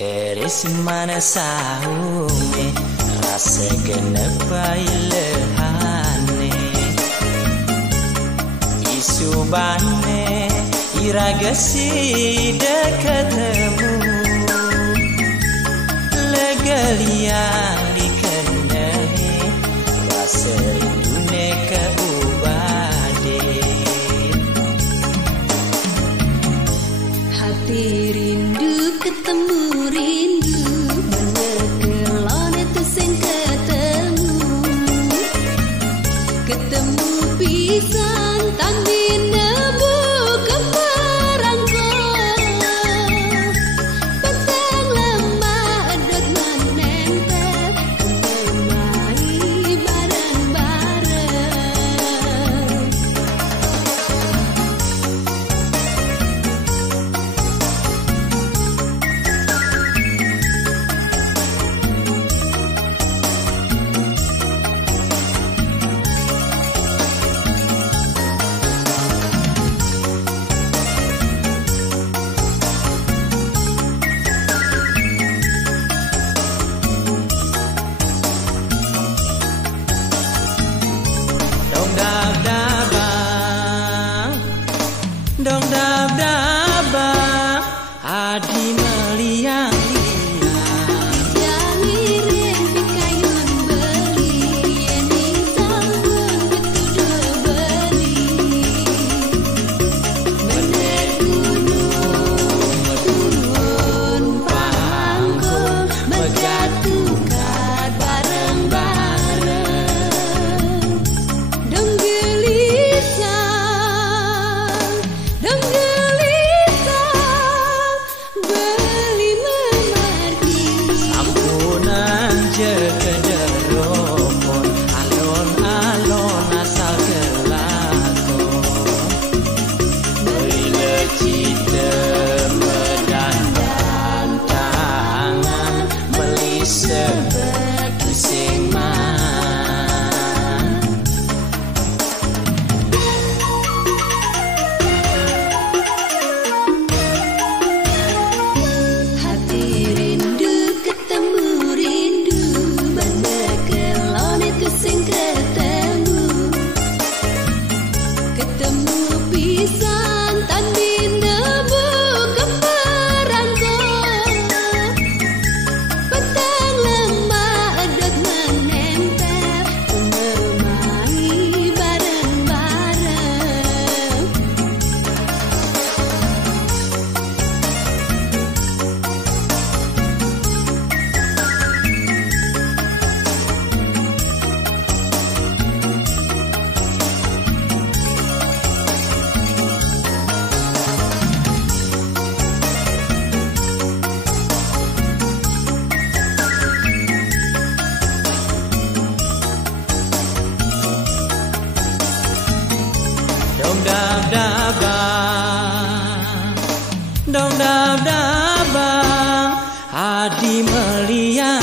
Keris mana saume rasa genep bailehane isu bane iragasi dekatemu legaliang dikenehi rasa rindune keubade hati rindu ketemu rindu benekelon itu sing ketemu pisan tandi nebu kemerangko petang lemah dot menempel kembali bareng-bareng. Dong dab dabang adi meliang-liang Yang iring pikayun beli Yeni sambun betudo beli Bener turun pangko Megatukat bareng-bareng Dong gelisah Dong gelisah beli memargi ampunan jekederopon alon-alon asal kelakon bila cita medan bantangan beli sebetu sing hati rindu ketemu rindu benekelon itu sing ketemu pisan tandi nebu kemerangko petang lemah dot menempel kembali bareng-bareng. dong dab dabang adi meliang